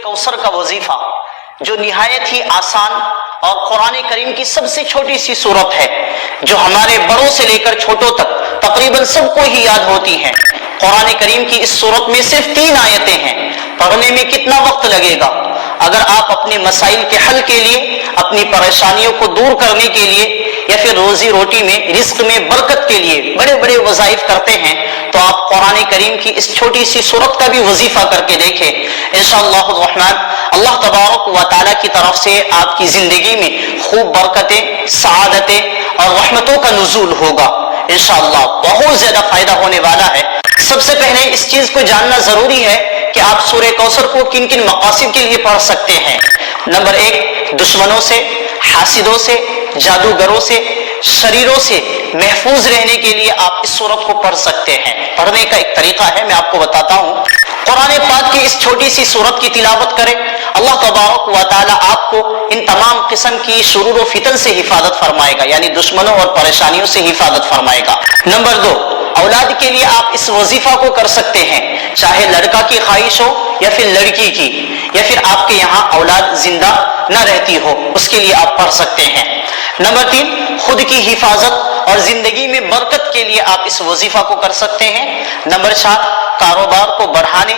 कोसर का वजीफा जो निहायत ही आसान और कुरान करीम की सबसे छोटी सी सूरत है, जो हमारे बड़ों से लेकर छोटों तक तकरीबन सबको ही याद होती है। कुरान करीम की इस सूरत में सिर्फ 3 आयतें हैं। पढ़ने में कितना वक्त लगेगा? अगर आप अपने मसाइल के हल के लिए, अपनी परेशानियों को दूर करने के लिए, या फिर रोजी रोटी में, रिस्क में बरकत के लिए बड़े बड़े वज़ाइफ करते हैं, तो आप कुरान करीम की इस छोटी सी सूरत का भी वजीफा करके देखें। इंशाअल्लाह रहमान अल्लाह तबारक व तआला की तरफ से आपकी जिंदगी में खूब बरकतें, सआदतें और रहमतों का नुज़ूल होगा। इंशाअल्लाह बहुत ज्यादा फायदा होने वाला है। सबसे पहले इस चीज को जानना जरूरी है कि आप सूरह कौसर को किन किन मकासद के लिए पढ़ सकते हैं। नंबर 1, दुश्मनों से, हासिदों से, जादूगरों से, शरीरों से महफूज रहने के लिए आप इस सूरत को पढ़ सकते हैं। पढ़ने का एक तरीका है, मैं आपको बताता हूँ। कुरान पाक की इस छोटी सी सूरत की तिलावत करें, अल्लाह तबारक व तआला आपको इन तमाम किस्म की शुरूर व फितन से हिफाजत फरमाएगा, यानी दुश्मनों और परेशानियों से हिफाजत फरमाएगा। नंबर 2, औलाद के लिए आप इस वजीफा को कर सकते हैं, चाहे लड़का की ख्वाहिश हो या फिर लड़की की, या फिर आपके यहाँ औलाद जिंदा न रहती हो, उसके लिए आप पढ़ सकते हैं। नंबर 3, खुद की हिफाजत और जिंदगी में बरकत के लिए आप इस वजीफा को कर सकते हैं। नंबर 4, कारोबार को बढ़ाने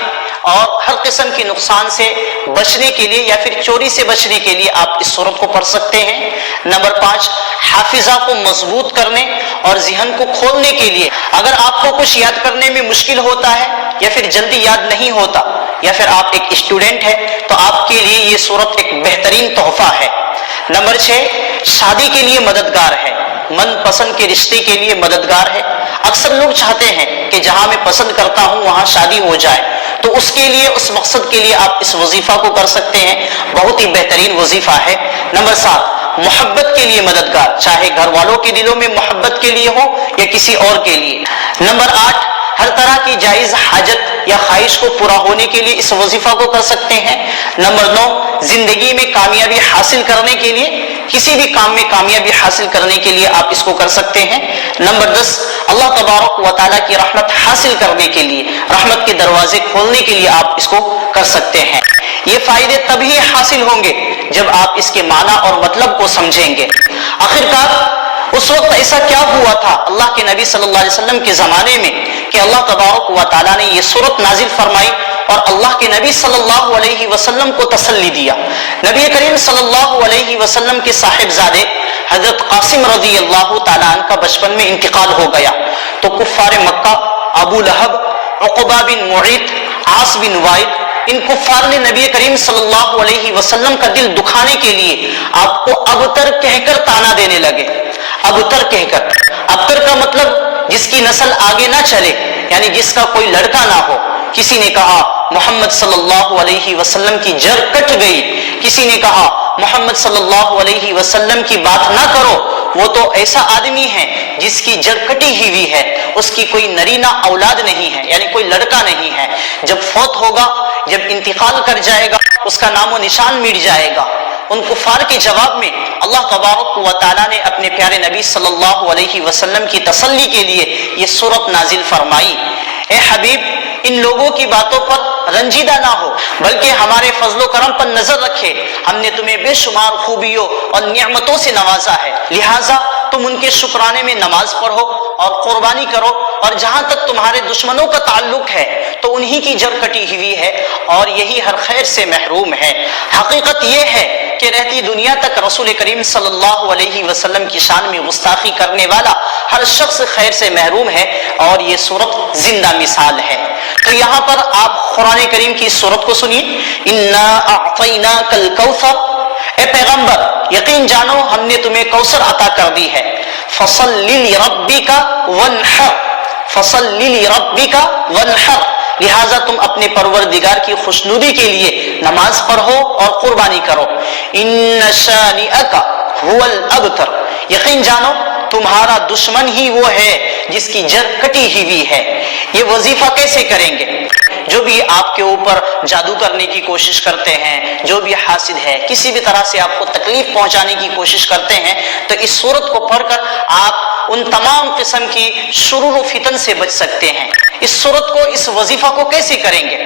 और हर किस्म के नुकसान से बचने के लिए या फिर चोरी से बचने के लिए आप इस सूरत को पढ़ सकते हैं। नंबर 5, हाफिजा को मजबूत करने और ज़हन को खोलने के लिए, अगर आपको कुछ याद करने में मुश्किल होता है या फिर जल्दी याद नहीं होता, या फिर आप एक स्टूडेंट है, तो आपके लिए ये सूरत एक बेहतरीन तोहफा है। नंबर 6, शादी के लिए मददगार है, मन पसंद के रिश्ते के लिए मददगार है। अक्सर लोग चाहते हैं कि जहां मैं पसंद करता हूं वहां शादी हो जाए, तो उसके लिए, उस मकसद के लिए आप इस वजीफा को कर सकते हैं। बहुत ही बेहतरीन वजीफा है। नंबर 7, मोहब्बत के लिए मददगार, चाहे घर वालों के दिलों में मोहब्बत के लिए हो या किसी और के लिए। नंबर 8, हर तरह की जायज हाजत या ख्वाहिश को पूरा होने के लिए इस वजीफा को कर सकते हैं। नंबर 9, जिंदगी में कामयाबी हासिल करने के लिए, किसी भी काम में कामयाबी हासिल करने के लिए आप इसको कर सकते हैं। नंबर 10, अल्लाह तबारक व तआला की रहमत हासिल करने के लिए, रहमत के दरवाजे खोलने के लिए आप इसको कर सकते हैं। ये फायदे तभी हासिल होंगे जब आप इसके माना और मतलब को समझेंगे। आखिरकार उस वक्त ऐसा क्या हुआ था अल्लाह के नबी सल्लल्लाहु अलैहि वसल्लम के जमाने में कि अल्लाह तबारक व तआला ने ये सूरत नाजिल फरमाई और अल्लाह के नबी सल्लल्लाहु अलैहि वसल्लम को तसल्ली दिया। नबी करीम सल्लल्लाहु अलैहि वसल्लम के साहिबजादे हजरत कासिम रज़ी अल्लाह तआला अन्हु का बचपन में इंतकाल हो गया, तो कुफ्फार मक्का, अबू लहब, उक़बा बिन मुईत, आस बिन वाइद, इन कुफ्फार ने नबी करीम सल्लल्लाहु अलैहि वसल्लम का दिल दुखाने के लिए आपको अबतर कहकर ताना देने लगे। अबतर कहकर, अबतर का मतलब जिसकी नस्ल आगे ना चले, यानी जिसका कोई लड़का ना हो। किसी ने कहा मोहम्मद सल्लल्लाहु अलैहि वसल्लम की जड़ कट गई, किसी ने कहा मोहम्मद सल्लल्लाहु अलैहि वसल्लम की बात ना करो, वो तो ऐसा आदमी है जिसकी जड़ कटी हुई है, उसकी कोई नरीना औलाद नहीं है, यानी कोई लड़का नहीं है। जब फौत होगा, जब इंतकाल कर जाएगा, उसका नामो निशान मिट जाएगा। उन कुफार के जवाब में अल्लाह तबारक व तआला ने अपने प्यारे नबी सल्लल्लाहु अलैहि वसल्लम की तसल्ली के लिए ये सूरत नाजिल फरमाई। ए हबीब, इन लोगों की बातों पर रंजीदा ना हो, बल्कि हमारे फजलो करम पर नजर रखे। हमने तुम्हें बेशुमार खूबियों और नियमतों से नवाजा है, लिहाजा तुम उनके शुक्राने में नमाज पढ़ो और कुर्बानी करो, और जहां तक तुम्हारे दुश्मनों का ताल्लुक है तो उन्हीं की जड़ कटी हुई है और यही हर खैर से महरूम है। हकीकत यह है कि रहती दुनिया तक रसूल करीम सल्लल्लाहु अलैहि वसल्लम की शान में गुस्ताखी करने वाला हर शख्स खैर से महरूम है, और ये सूरत जिंदा मिसाल है। तो यहाँ पर आप कुरान करीम की सूरत को सुनिए। इन्ना अअतैनाकल कौसर, ए पैगंबर यकीन जानो हमने तुम्हें कौसर अता कर दी है। फसल्लि लिरब्बिका वन्हर, फसल्लि लिरब्बिका वन्हर, लिहाजा तुम अपने परवरदिगार की खुशनुदी के लिए नमाज पढ़ो और कुर्बानी करो। इन्न शानिअका हुवल अबतर, यकीन जानो तुम्हारा दुश्मन ही वो है जिसकी जड़ कटी हुई है। ये वजीफा कैसे करेंगे? जो भी आपके ऊपर जादू करने की कोशिश करते हैं, जो भी हासिद है, किसी भी तरह से आपको तकलीफ पहुंचाने की कोशिश करते हैं, तो इस सूरत को पढ़कर आप उन तमाम किस्म की शुरूर व फितन से बच सकते हैं। इस सूरत को, इस वजीफा को कैसे करेंगे?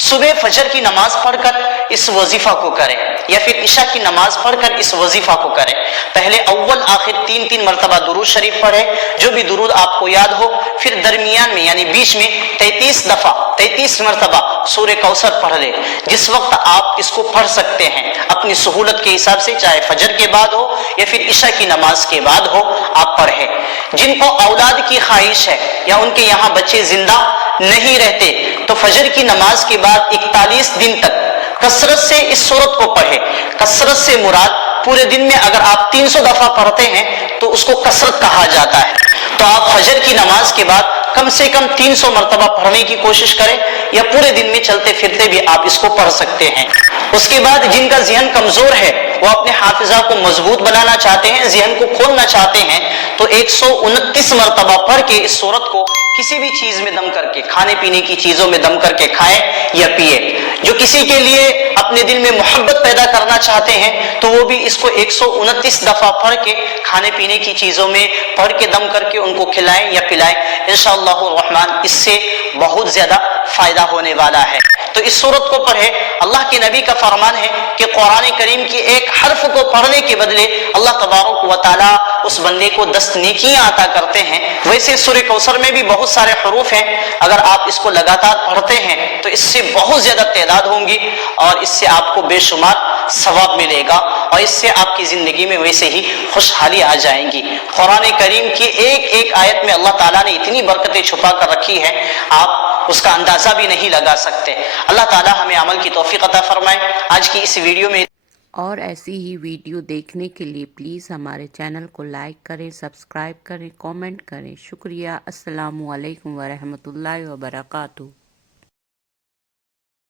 सुबह फजर की नमाज पढ़कर इस वजीफा को करें या फिर इशा की नमाज पढ़कर इस वजीफा को करें। पहले अव्वल आखिर 3-3 मरतबा दुरूद शरीफ पढ़े, जो भी दुरूद आपको याद हो, फिर दरमियान में यानी बीच में 33 दफा 33 मरतबा सूरह कौसर पढ़ ले। जिस वक्त आप इसको पढ़ सकते हैं अपनी सहूलत के हिसाब से, चाहे फजर के बाद हो या फिर इशा की नमाज के बाद हो, आप पढ़े। जिनको औलाद की ख्वाहिश है या उनके यहाँ बच्चे जिंदा नहीं रहते तो फजर की नमाज के बाद 41 दिन तक कसरत से इस सूरत को पढ़े। कसरत से मुराद पूरे दिन में अगर आप 300 दफा पढ़ते हैं तो उसको कसरत कहा जाता है। तो आप फजर की नमाज के बाद कम से कम 300 मरतबा पढ़ने की कोशिश करें, या पूरे दिन में चलते फिरते भी आप इसको पढ़ सकते हैं। उसके बाद जिनका ज़हन कमजोर है, वो अपने हाफिजा को मजबूत बनाना चाहते हैं, ज़हन को खोलना चाहते हैं, तो 129 मरतबा पढ़ के इस सूरत को किसी भी चीज में दम करके, खाने पीने की चीजों में दम करके खाएं या पिए। जो किसी के लिए अपने दिल में मोहब्बत पैदा करना चाहते हैं तो वो भी इसको 129 दफा पढ़ के खाने पीने की चीजों में पढ़ के दम करके उनको खिलाएं या पिलाएं। इंशाअल्लाह रहमान इससे बहुत ज्यादा फायदा होने वाला है। तो इस सूरत को पढ़े। अल्लाह के नबी का फरमान है कि कुरान करीम की एक हर्फ को पढ़ने के बदले अल्लाह तबारक व तआला उस बंदे को 10 नेकियां अता करते हैं। वैसे सूरह कौसर में भी बहुत सारे हरूफ हैं, अगर आप इसको लगातार पढ़ते हैं तो इससे बहुत ज्यादा तादाद होंगी और इससे आपको बेशुमार सवाब मिलेगा और इससे आपकी जिंदगी में वैसे ही खुशहाली आ जाएंगी। कुरान करीम की एक एक आयत में अल्लाह ताला ने इतनी बरकतें छुपा कर रखी है, आप उसका अंदाजा भी नहीं लगा सकते। अल्लाह ताला हमें अमल की तौफीक अता फरमाए। आज की इस वीडियो में और ऐसी ही वीडियो देखने के लिए प्लीज़ हमारे चैनल को लाइक करें, सब्सक्राइब करें, कमेंट करें। शुक्रिया। अस्सलामु अलैकुम व रहमतुल्लाहि व बरकातुहू।